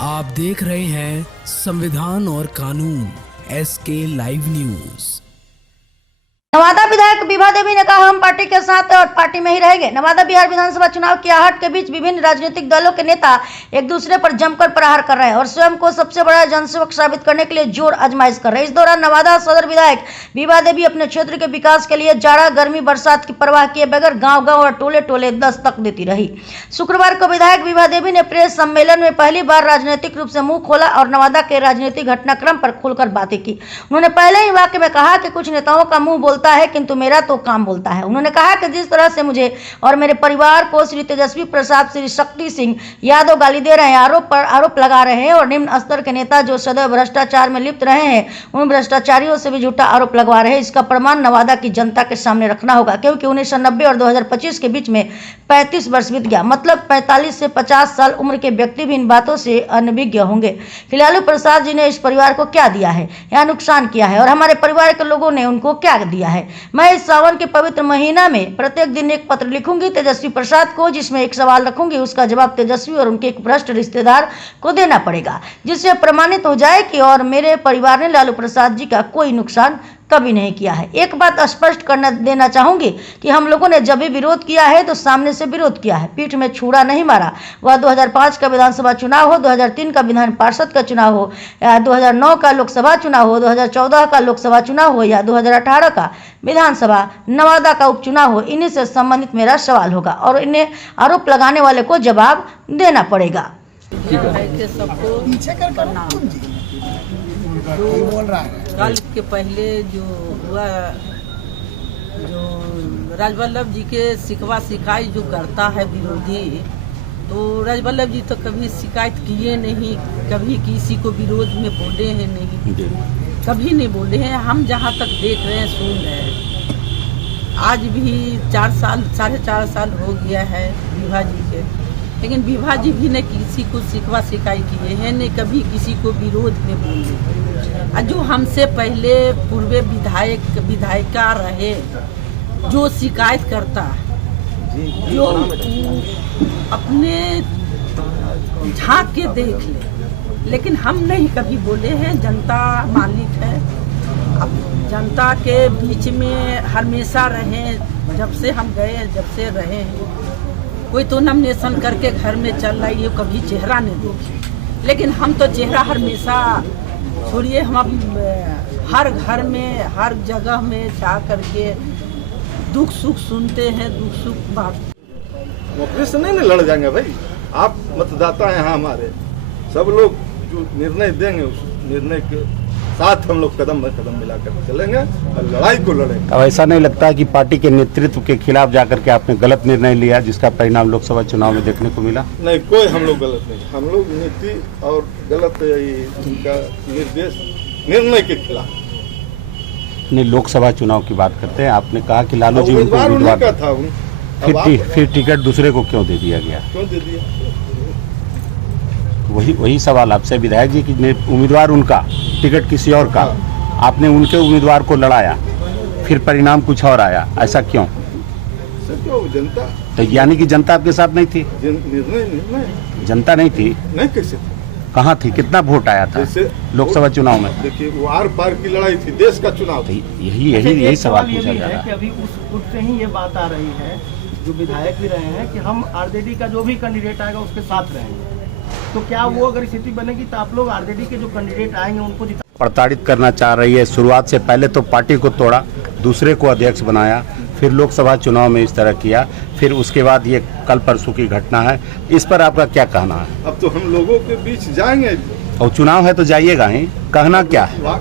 आप देख रहे हैं संविधान और कानून SK लाइव न्यूज। नवादा विधायक विभा देवी ने कहा हम पार्टी के साथ और पार्टी में ही रहेंगे। नवादा बिहार विधानसभा चुनाव की आहट के बीच विभिन्न राजनीतिक दलों के नेता एक दूसरे पर जमकर प्रहार कर रहे हैं और स्वयं को सबसे बड़ा जनसेवक साबित करने के लिए जोर आजमाइश कर रहे हैं। इस दौरान नवादा सदर विधायक विभा देवी अपने क्षेत्र के विकास के लिए जाड़ा गर्मी बरसात की परवाह किए बगैर गाँव-गाँव और टोले-टोले दस्तक देती रही। शुक्रवार को विधायक विभा देवी ने प्रेस सम्मेलन में पहली बार राजनीतिक रूप से मुंह खोला और नवादा के राजनीतिक घटनाक्रम पर खुलकर बातें की। उन्होंने पहले ही वाक्य में कहा कि कुछ नेताओं का मुंह बोलता है किंतु मेरा तो काम बोलता है। उन्होंने कहा कि जिस तरह से मुझे और मेरे परिवार को श्री तेजस्वी प्रसाद, श्री शक्ति सिंह यादव गाली दे रहे हैं, आरोप लगा रहे हैं और निम्न स्तर के नेता जो सदैव भ्रष्टाचार में लिप्त रहे हैं उन भ्रष्टाचारियों से भी झूठा आरोप लगवा रहे हैं, इसका प्रमाण नवादा की जनता के सामने रखना होगा। क्योंकि 1990 और 2025 के बीच में 35 वर्ष बीत गया, मतलब 45 से 50 साल उम्र के व्यक्ति भी इन बातों से अनभिज्ञ होंगे कि लालू प्रसाद जी ने इस परिवार को क्या दिया है या नुकसान किया है और हमारे परिवार के लोगों ने उनको क्या दिया है। मैं इस सावन के पवित्र महीना में प्रत्येक दिन एक पत्र लिखूंगी तेजस्वी प्रसाद को, जिसमें एक सवाल रखूंगी, उसका जवाब तेजस्वी और उनके एक भ्रष्ट रिश्तेदार को देना पड़ेगा, जिससे प्रमाणित हो जाए कि और मेरे परिवार ने लालू प्रसाद जी का कोई नुकसान कभी नहीं किया है। एक बात स्पष्ट करना देना चाहूंगी कि हम लोगों ने जब भी विरोध किया है तो सामने से विरोध किया है, पीठ में छुरा नहीं मारा। वह 2005 का विधानसभा चुनाव हो, 2003 का विधान पार्षद का चुनाव हो, या 2009 का लोकसभा चुनाव हो, 2014 का लोकसभा चुनाव हो या 2018 का विधानसभा नवादा का उपचुनाव हो, इन्हीं से संबंधित मेरा सवाल होगा और इन्हें आरोप लगाने वाले को जवाब देना पड़ेगा। कल के पहले जो हुआ, जो राजवल्लभ जी के शिकवा शिकायत जो करता है विरोधी, तो राजवल्लभ जी तो कभी शिकायत किए नहीं, कभी किसी को विरोध में बोले हैं नहीं, कभी नहीं बोले हैं। हम जहाँ तक देख रहे हैं, सुन रहे हैं, आज भी 4 साल 4.5 साल हो गया है विभा जी के, लेकिन विभा जी भी ने किसी को शिकवा शिकायत किए हैं, ने कभी किसी को विरोध में बोले। जो हमसे पहले पूर्व विधायिका रहे, जो शिकायत करता है, जो अपने झांक के देख ले, लेकिन हम नहीं कभी बोले हैं। जनता मालिक है, अब जनता के बीच में हमेशा रहे, जब से हम गए, जब से रहे। कोई तो नॉमिनेशन करके घर में चल रही है, कभी चेहरा नहीं देखे, लेकिन हम तो चेहरा हमेशा छोड़िए, हम हर घर में हर जगह में जा करके दुख सुख सुनते हैं, दुख सुख बात। नौकरी से नहीं लड़ जाएंगे भाई, आप मतदाता हैं। यहाँ हमारे सब लोग जो निर्णय देंगे उस निर्णय के साथ हम लोग कदम में कदम मिलाकर चलेंगे और लड़ाई को लड़ेंगे। अब ऐसा नहीं लगता कि पार्टी के नेतृत्व के खिलाफ जाकर के आपने गलत निर्णय लिया, जिसका परिणाम लोकसभा चुनाव में देखने को मिला? नहीं, कोई हम लोग गलत नहीं, हम लोग नीति और गलत उनका निर्णय के खिलाफ नहीं। लोकसभा चुनाव की बात करते हैं, आपने कहा कि लालू जी उनको उम्मीदवार था, फिर टिकट दूसरे को क्यों दे दिया गया? क्यों दे दिया? वही सवाल आपसे, विधायक जी की उम्मीदवार उनका, टिकट किसी और का, आपने उनके उम्मीदवार को लड़ाया, फिर परिणाम कुछ और आया, ऐसा क्यों? जनता तो यानी कि जनता आपके साथ नहीं थी? निर्णय जनता नहीं थी? नहीं, कैसे थी? कहाँ थी? कितना वोट आया था लोकसभा चुनाव में? देखिए, वो आर पार की लड़ाई थी, देश का चुनाव थी। यही सवाल पूछा जा रहा है कि अभी उस गुट से ही ये बात आ रही है, जो विधायक भी रहे हैं, कि हम आरजेडी का जो भी कैंडिडेट आएगा उसके साथ रहेंगे। तो क्या वो अगर स्थिति बनेगी तो आप लोग आरजेडी के जो कैंडिडेट आएंगे उनको प्रताड़ित करना चाह रही है? शुरुआत से पहले तो पार्टी को तोड़ा, दूसरे को अध्यक्ष बनाया, फिर लोकसभा चुनाव में इस तरह किया, फिर उसके बाद ये कल परसों की घटना है, इस पर आपका क्या कहना है? अब तो हम लोगों के बीच जाएंगे और चुनाव है तो जाइएगा ही, कहना क्या है?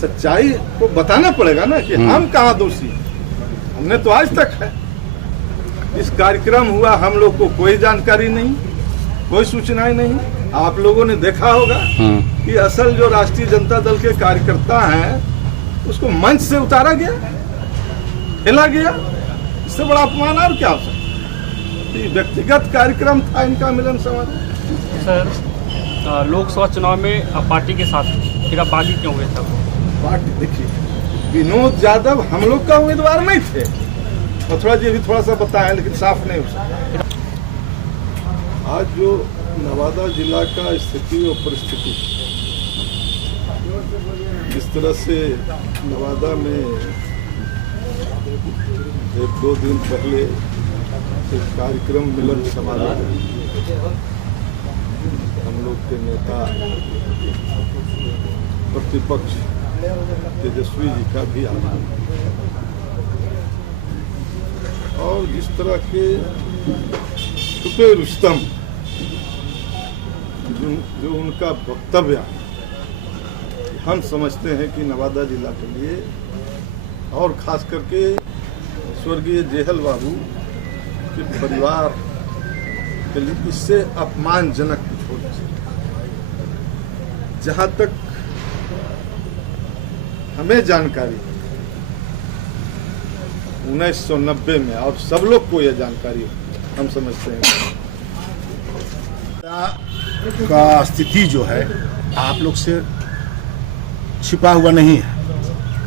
सच्चाई को बताना पड़ेगा ना कि हम कहाँ दोषी। हमने तो आज तक है, इस कार्यक्रम हुआ, हम लोग को कोई जानकारी नहीं, कोई सूचनाएं नहीं। आप लोगों ने देखा होगा कि असल जो राष्ट्रीय जनता दल के कार्यकर्ता हैं उसको मंच से उतारा गया, खेला गया। इससे बड़ा अपमान और क्या हो सकता है? व्यक्तिगत कार्यक्रम था इनका मिलन समारोह। सर, लोकसभा चुनाव में आप पार्टी के साथ फिर आप बागी क्यों हुए? पार्टी देखिए, विनोद यादव हम लोग का उम्मीदवार नहीं थे, मथुरा जी भी थोड़ा सा बताया, लेकिन साफ नहीं हो सकता। आज जो नवादा जिला का स्थिति और परिस्थिति, जिस तरह से नवादा में 1-2 दिन पहले एक कार्यक्रम मिलन समारोह, हम लोग के नेता प्रतिपक्ष तेजस्वी जी का भी आना, और जिस तरह के छुपे रुस्तम जो उनका वक्तव्य, हम समझते हैं कि नवादा जिला के लिए और खास करके स्वर्गीय जेहल बाबू के परिवार के लिए इससे अपमानजनक कुछ हो नहीं सकता। जहां तक हमें जानकारी 1990 में, और सब लोग को यह जानकारी हम समझते हैं का स्थिति जो है आप लोग से छिपा हुआ नहीं है,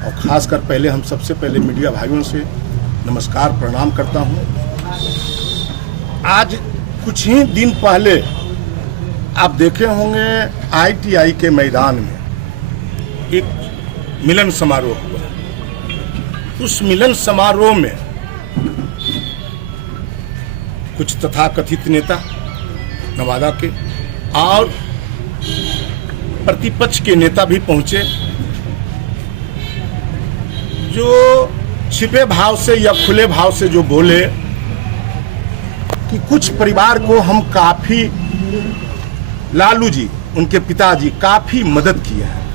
और खासकर पहले हम सबसे पहले मीडिया भाइयों से नमस्कार प्रणाम करता हूं। आज कुछ ही दिन पहले आप देखे होंगे ITI के मैदान में एक मिलन समारोह हुआ। उस मिलन समारोह में कुछ तथाकथित नेता नवादा के और प्रतिपक्ष के नेता भी पहुंचे, जो छिपे भाव से या खुले भाव से जो बोले कि कुछ परिवार को हम काफी, लालू जी उनके पिताजी काफी मदद किए हैं,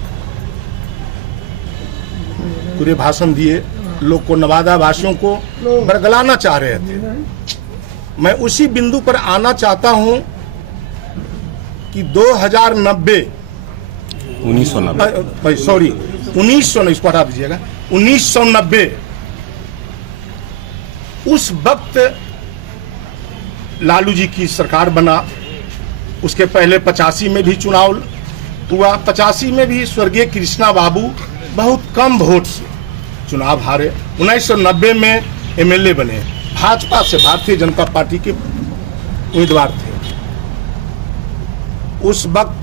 पूरे भाषण दिए, लोग को, नवादा वासियों को बरगलाना चाह रहे थे। मैं उसी बिंदु पर आना चाहता हूं कि 1990 उस वक्त लालू जी की सरकार बना। उसके पहले 85 में भी चुनाव हुआ। 85 में भी स्वर्गीय कृष्णा बाबू बहुत कम वोट से चुनाव हारे। 1990 में MLA बने, भाजपा से, भारतीय जनता पार्टी के उम्मीदवार थे। उस वक्त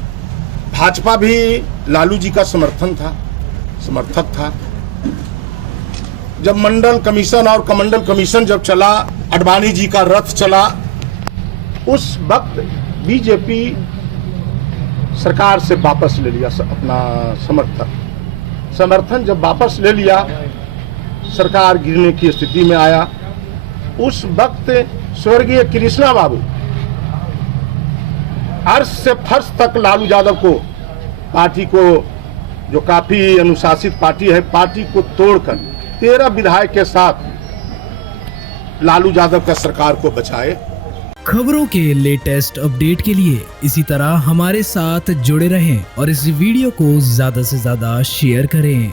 भाजपा भी लालू जी का समर्थक था। जब मंडल कमीशन और कमंडल कमीशन जब चला, अडवाणी जी का रथ चला, उस वक्त बीजेपी सरकार से वापस ले लिया अपना समर्थन जब वापस ले लिया, सरकार गिरने की स्थिति में आया। उस वक्त स्वर्गीय कृष्णा बाबू अर्श से फर्श तक लालू यादव को, पार्टी को, जो काफी अनुशासित पार्टी है, पार्टी को तोड़कर 13 विधायक के साथ लालू यादव का सरकार को बचाए। खबरों के लेटेस्ट अपडेट के लिए इसी तरह हमारे साथ जुड़े रहें और इस वीडियो को ज्यादा से ज्यादा शेयर करें।